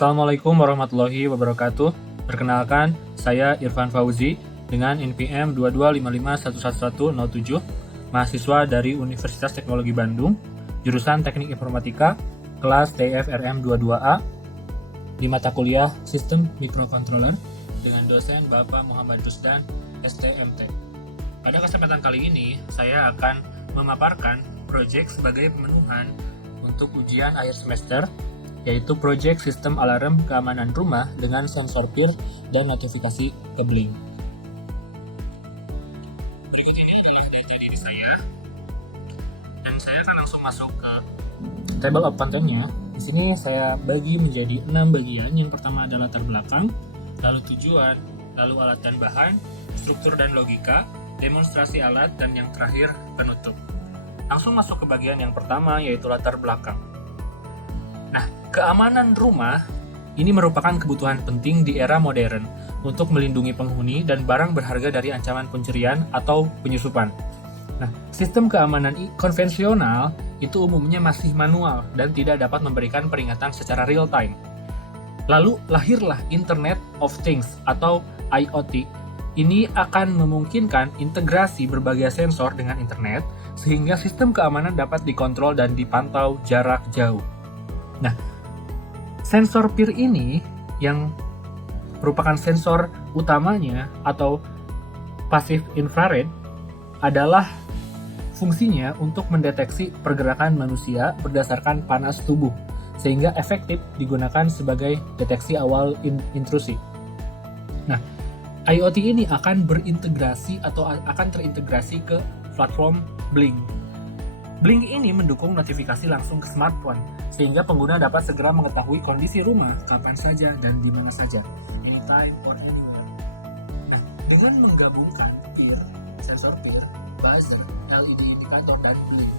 Assalamualaikum warahmatullahi wabarakatuh. Perkenalkan, saya Irfan Fauzi dengan NPM 2255111107, mahasiswa dari Universitas Teknologi Bandung, jurusan Teknik Informatika, kelas TFRM 22A, di mata kuliah Sistem Microcontroller dengan dosen Bapak Muhammad Rusdan, STMT. Pada kesempatan kali ini, saya akan memaparkan proyek sebagai pemenuhan untuk ujian akhir semester, yaitu proyek sistem alarm keamanan rumah dengan sensor PIR dan notifikasi ke Blink. Berikut ini adalah data diri saya, dan saya akan langsung masuk ke table of content-nya. Di sini saya bagi menjadi 6 bagian. Yang pertama adalah latar belakang, lalu tujuan, lalu alat dan bahan, struktur dan logika, demonstrasi alat, dan yang terakhir penutup. Langsung masuk ke bagian yang pertama, yaitu latar belakang. Nah, keamanan rumah ini merupakan kebutuhan penting di era modern untuk melindungi penghuni dan barang berharga dari ancaman pencurian atau penyusupan. Nah, sistem keamanan konvensional itu umumnya masih manual dan tidak dapat memberikan peringatan secara real time. Lalu lahirlah Internet of Things atau IoT. Ini akan memungkinkan integrasi berbagai sensor dengan internet sehingga sistem keamanan dapat dikontrol dan dipantau jarak jauh. Nah, sensor PIR ini yang merupakan sensor utamanya atau passive infrared adalah fungsinya untuk mendeteksi pergerakan manusia berdasarkan panas tubuh, sehingga efektif digunakan sebagai deteksi awal intrusi. Nah, IoT ini akan berintegrasi atau akan terintegrasi ke platform Blink. Blink ini mendukung notifikasi langsung ke smartphone, sehingga pengguna dapat segera mengetahui kondisi rumah kapan saja dan di mana saja, anytime or anywhere. Nah, dengan menggabungkan PIR, sensor PIR, buzzer, LED indikator, dan Blink,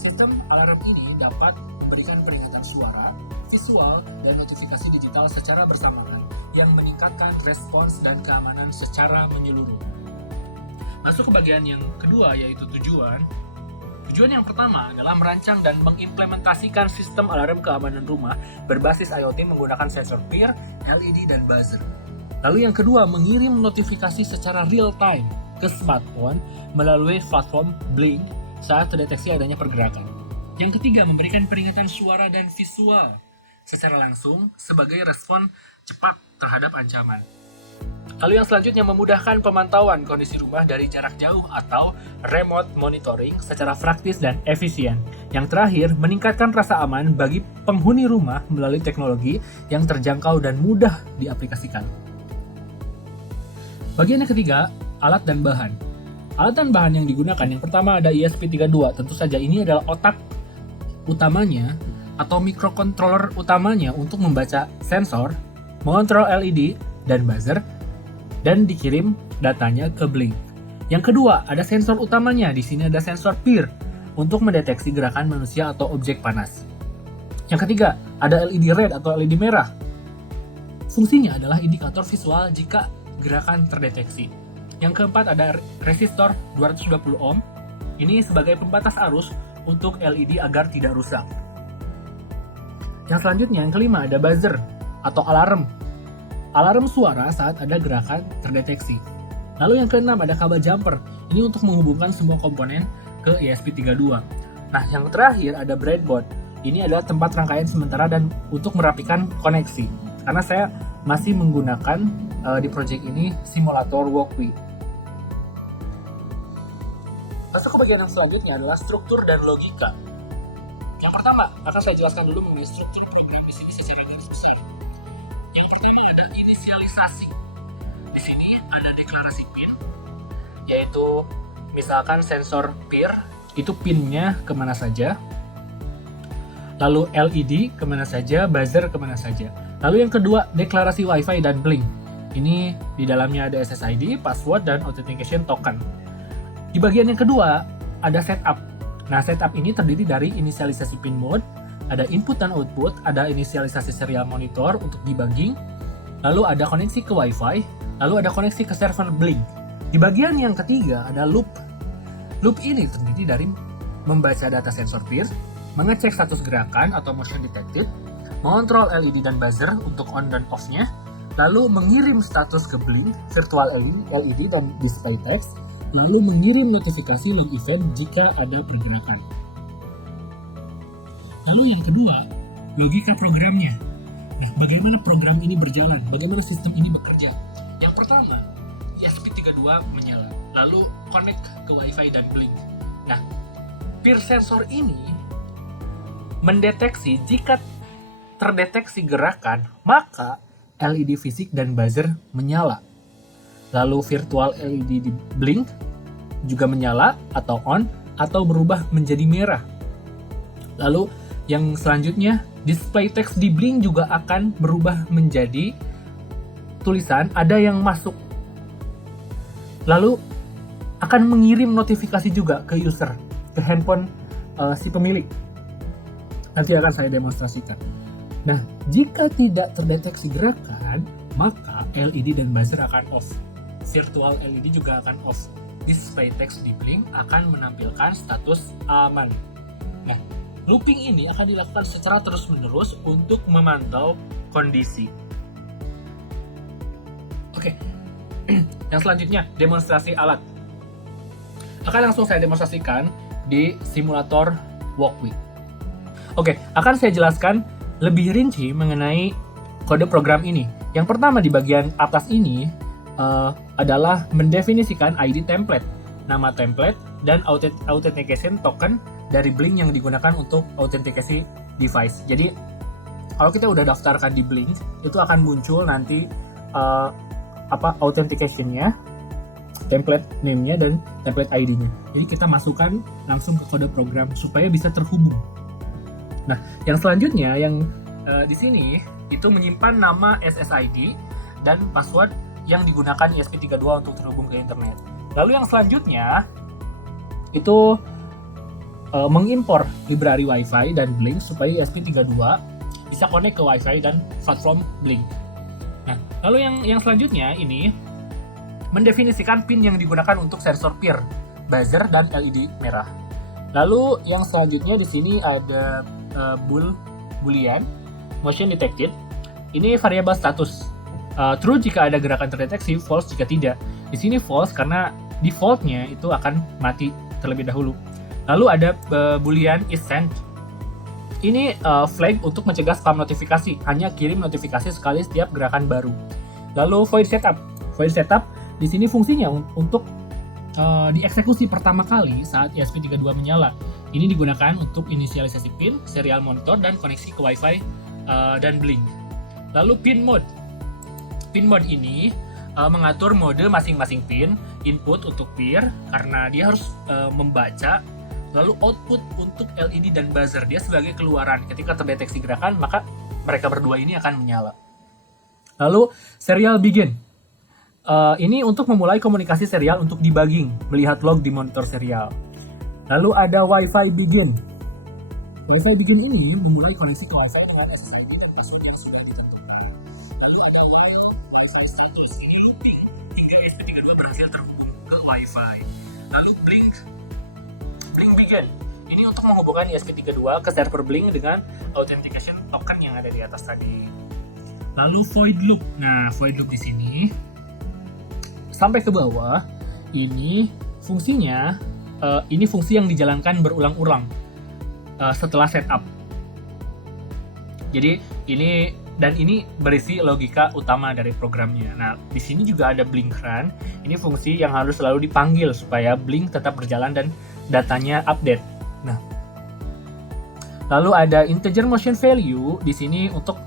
sistem alarm ini dapat memberikan peringatan suara, visual, dan notifikasi digital secara bersamaan yang meningkatkan respons dan keamanan secara menyeluruh. Masuk ke bagian yang kedua, yaitu tujuan. Tujuan yang pertama adalah merancang dan mengimplementasikan sistem alarm keamanan rumah berbasis IoT menggunakan sensor PIR, LED, dan buzzer. Lalu yang kedua, mengirim notifikasi secara real time ke smartphone melalui platform Blink saat terdeteksi adanya pergerakan. Yang ketiga, memberikan peringatan suara dan visual secara langsung sebagai respon cepat terhadap ancaman. Lalu yang selanjutnya, memudahkan pemantauan kondisi rumah dari jarak jauh atau remote monitoring secara praktis dan efisien. Yang terakhir, meningkatkan rasa aman bagi penghuni rumah melalui teknologi yang terjangkau dan mudah diaplikasikan. Bagian yang ketiga, alat dan bahan. Alat dan bahan yang digunakan, yang pertama ada ESP32. Tentu saja ini adalah otak utamanya atau microcontroller utamanya untuk membaca sensor, mengontrol LED dan buzzer, dan dikirim datanya ke Blink. Yang kedua, ada sensor utamanya. Di sini ada sensor PIR untuk mendeteksi gerakan manusia atau objek panas. Yang ketiga, ada LED red atau LED merah. Fungsinya adalah indikator visual jika gerakan terdeteksi. Yang keempat, ada resistor 220 ohm. Ini sebagai pembatas arus untuk LED agar tidak rusak. Yang selanjutnya, yang kelima, ada buzzer atau alarm. Alarm suara saat ada gerakan terdeteksi. Lalu yang keenam, ada kabel jumper. Ini untuk menghubungkan semua komponen ke ESP32. Nah, yang terakhir ada breadboard. Ini adalah tempat rangkaian sementara dan untuk merapikan koneksi. Karena saya masih menggunakan di project ini simulator walkway. Masuk ke bagian yang selanjutnya adalah struktur dan logika. Yang pertama, akan saya jelaskan dulu mengenai struktur program di sini secara garis besar. Yang pertama ada inisialisasi. Di sini ada deklarasi PIN, yaitu misalkan sensor PIR, itu PIN-nya kemana saja. Lalu LED kemana saja, buzzer kemana saja. Lalu yang kedua, deklarasi Wi-Fi dan Blink. Ini di dalamnya ada SSID, password, dan authentication token. Di bagian yang kedua, ada setup. Nah, setup ini terdiri dari inisialisasi pin mode, ada input dan output, ada inisialisasi serial monitor untuk debugging, lalu ada koneksi ke Wi-Fi, lalu ada koneksi ke server Blink. Di bagian yang ketiga ada loop. Loop ini terdiri dari membaca data sensor PIR, mengecek status gerakan atau motion detected, mengontrol LED dan buzzer untuk on dan off-nya, lalu mengirim status ke blink, virtual LED dan display text, lalu mengirim notifikasi log event jika ada pergerakan. Lalu yang kedua, logika programnya. Nah, bagaimana program ini berjalan? Bagaimana sistem ini bekerja? Yang pertama, ESP32 menyala, lalu connect ke Wi-Fi dan blink. Nah, peer sensor ini mendeteksi jika terdeteksi gerakan, maka LED fisik dan buzzer menyala. Lalu virtual LED di blink juga menyala atau on atau berubah menjadi merah. Lalu yang selanjutnya, display text di blink juga akan berubah menjadi tulisan ada yang masuk. Lalu akan mengirim notifikasi juga ke user, ke handphone si pemilik. Nanti akan saya demonstrasikan. Nah, jika tidak terdeteksi gerakan, maka LED dan buzzer akan off. Virtual LED juga akan off. Display text di blink akan menampilkan status aman. Nah, looping ini akan dilakukan secara terus-menerus untuk memantau kondisi. Oke, yang selanjutnya, demonstrasi alat. Akan langsung saya demonstrasikan di simulator Walkway. Oke, akan saya jelaskan lebih rinci mengenai kode program ini. Yang pertama di bagian atas ini adalah mendefinisikan ID template, nama template, dan authentication token dari Blink yang digunakan untuk autentikasi device. Jadi, kalau kita udah daftarkan di Blink, itu akan muncul nanti authentication-nya, template name-nya, dan template ID-nya. Jadi kita masukkan langsung ke kode program supaya bisa terhubung. Nah, yang selanjutnya yang di sini itu menyimpan nama SSID dan password yang digunakan ESP32 untuk terhubung ke internet. Lalu yang selanjutnya itu mengimpor library Wi-Fi dan Blink supaya ESP32 bisa connect ke Wi-Fi dan platform Blink. Nah, lalu yang selanjutnya ini mendefinisikan pin yang digunakan untuk sensor peer, buzzer, dan LED merah. Lalu yang selanjutnya di sini ada boolean motion detected. Ini variabel status. True jika ada gerakan terdeteksi, false jika tidak. Di sini false karena defaultnya itu akan mati terlebih dahulu. Lalu ada boolean is sent. Ini flag untuk mencegah spam notifikasi, hanya kirim notifikasi sekali setiap gerakan baru. Lalu void setup. Void setup di sini fungsinya untuk dieksekusi pertama kali saat ESP32 menyala. Ini digunakan untuk inisialisasi pin, serial monitor, dan koneksi ke Wi-Fi dan Blink. Lalu pin mode. Pin mode ini mengatur mode masing-masing pin, input untuk peer karena dia harus membaca, lalu output untuk LED dan buzzer, dia sebagai keluaran. Ketika terdeteksi gerakan, maka mereka berdua ini akan menyala. Lalu serial begin. Ini untuk memulai komunikasi serial untuk debugging, melihat log di monitor serial. Lalu ada Wi-Fi begin. Wi-Fi begin ini memulai koneksi ke Wi-Fi dengan SSID dan password yang sudah ditentukan. Lalu ada Wi-Fi status, ini looping hingga ESP32 berhasil terhubung ke Wi-Fi. Lalu Blink begin. Ini untuk menghubungkan ESP32 ke server Blink dengan authentication token yang ada di atas tadi. Lalu void loop. Nah, void loop di sini sampai ke bawah, ini fungsinya, ini fungsi yang dijalankan berulang-ulang setelah setup. Jadi ini berisi logika utama dari programnya. Nah, di sini juga ada blink run. Ini fungsi yang harus selalu dipanggil supaya Blink tetap berjalan dan datanya update. Nah, lalu ada integer motion value di sini untuk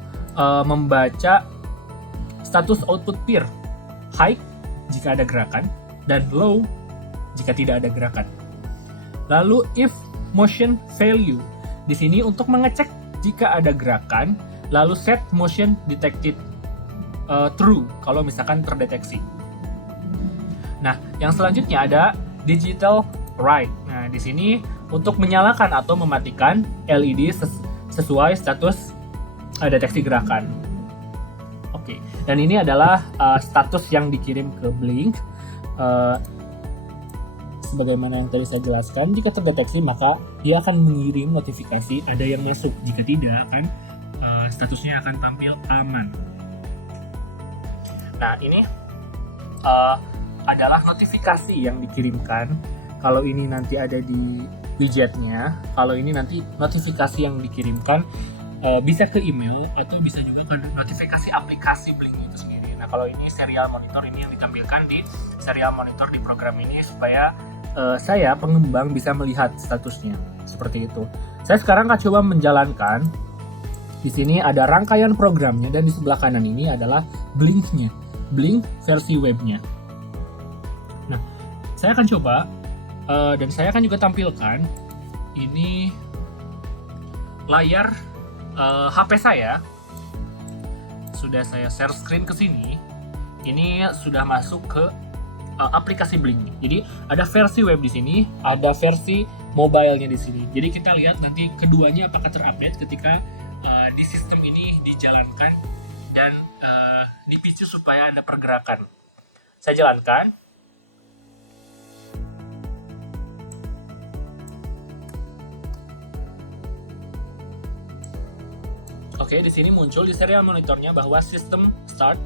membaca status output peer, high jika ada gerakan, dan low jika tidak ada gerakan. Lalu if motion value di sini untuk mengecek jika ada gerakan, lalu set motion detected true kalau misalkan terdeteksi. Nah, yang selanjutnya ada digital write. Nah, di sini untuk menyalakan atau mematikan LED sesuai status deteksi gerakan. Oke, dan ini adalah status yang dikirim ke Blink. Sebagaimana yang tadi saya jelaskan, jika terdeteksi maka dia akan mengirim notifikasi ada yang masuk. Jika tidak, akan statusnya akan tampil aman. Nah, ini adalah notifikasi yang dikirimkan. Kalau ini nanti ada di widgetnya, kalau ini nanti notifikasi yang dikirimkan bisa ke email atau bisa juga ke notifikasi aplikasi Blink itu sendiri. Nah, kalau ini serial monitor, ini yang ditampilkan di serial monitor di program ini supaya saya pengembang bisa melihat statusnya seperti itu. Saya sekarang akan coba menjalankan. Di sini ada rangkaian programnya dan di sebelah kanan ini adalah Blink-nya, Blink versi webnya. Nah, saya akan coba dan saya akan juga tampilkan ini layar HP saya. Sudah saya share screen ke sini. Ini sudah masuk ke aplikasi Blink. Jadi ada versi web di sini, ada versi mobile-nya di sini. Jadi kita lihat nanti keduanya apakah terupdate ketika di sistem ini dijalankan dan dipicu supaya ada pergerakan. Saya jalankan. Oke, di sini muncul di serial monitornya bahwa sistem start,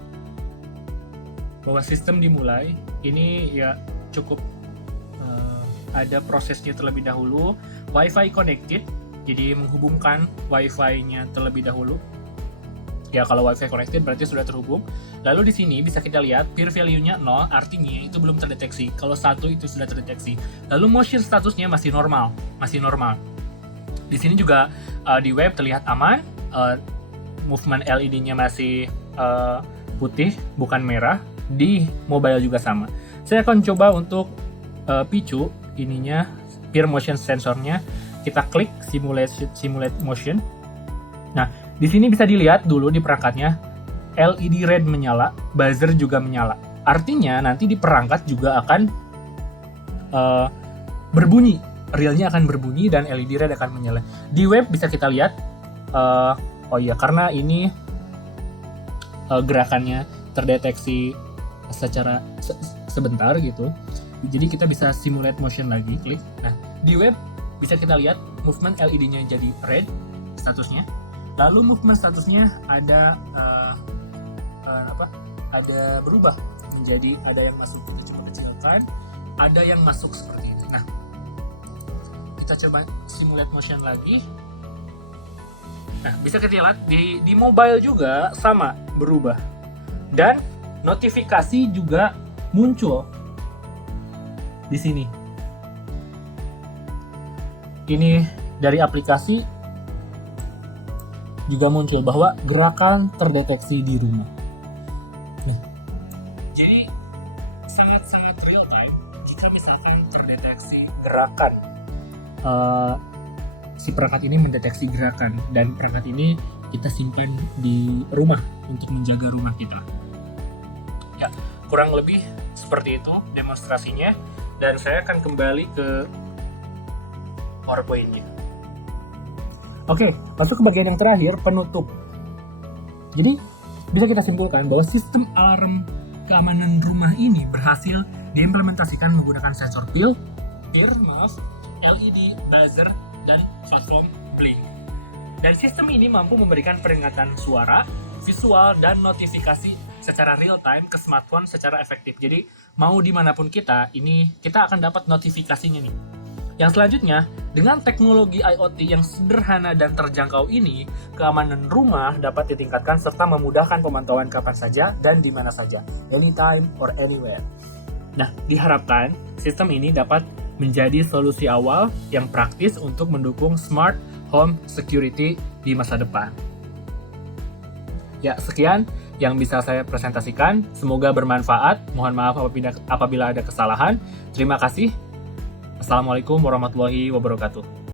bahwa sistem dimulai. Ini ya cukup ada prosesnya terlebih dahulu. Wi-Fi connected, jadi menghubungkan Wi-Fi-nya terlebih dahulu. Ya, kalau Wi-Fi connected berarti sudah terhubung. Lalu di sini bisa kita lihat peer value-nya 0, artinya itu belum terdeteksi. Kalau 1 itu sudah terdeteksi. Lalu motion statusnya masih normal, Di sini juga di web terlihat aman. Movement LED-nya masih putih, bukan merah. Di mobile juga sama. Saya akan coba untuk picu ininya, peer motion sensornya. Kita klik simulate motion. Nah, di sini bisa dilihat dulu di perangkatnya LED red menyala, buzzer juga menyala. Artinya nanti di perangkat juga akan berbunyi, realnya akan berbunyi dan LED red akan menyala. Di web bisa kita lihat, karena ini gerakannya terdeteksi secara sebentar gitu. Jadi kita bisa simulate motion lagi, klik. Nah, di web bisa kita lihat movement LED-nya jadi red statusnya. Lalu movement statusnya ada ada berubah menjadi ada yang masuk. Kita coba kecilkan, ada yang masuk seperti itu. Nah, kita coba simulate motion lagi. Nah, bisa kita lihat di mobile juga sama berubah. Dan notifikasi juga muncul di sini. Ini dari aplikasi juga muncul bahwa gerakan terdeteksi di rumah. Nih. Jadi sangat-sangat real time jika misalkan terdeteksi gerakan. Si perangkat ini mendeteksi gerakan dan perangkat ini kita simpan di rumah untuk menjaga rumah kita. Ya, kurang lebih seperti itu demonstrasinya dan saya akan kembali ke PowerPoint-nya. Oke, masuk ke bagian yang terakhir, penutup. Jadi, bisa kita simpulkan bahwa sistem alarm keamanan rumah ini berhasil diimplementasikan menggunakan sensor peer, LED, buzzer, dan platform Blink. Dan sistem ini mampu memberikan peringatan suara, visual, dan notifikasi secara real time ke smartphone secara efektif. Jadi, mau dimanapun kita akan dapat notifikasinya nih. Yang selanjutnya, dengan teknologi IoT yang sederhana dan terjangkau ini, keamanan rumah dapat ditingkatkan serta memudahkan pemantauan kapan saja dan di mana saja, anytime or anywhere. Nah, diharapkan sistem ini dapat menjadi solusi awal yang praktis untuk mendukung smart home security di masa depan. Ya, sekian yang bisa saya presentasikan. Semoga bermanfaat. Mohon maaf apabila ada kesalahan. Terima kasih. Assalamualaikum warahmatullahi wabarakatuh.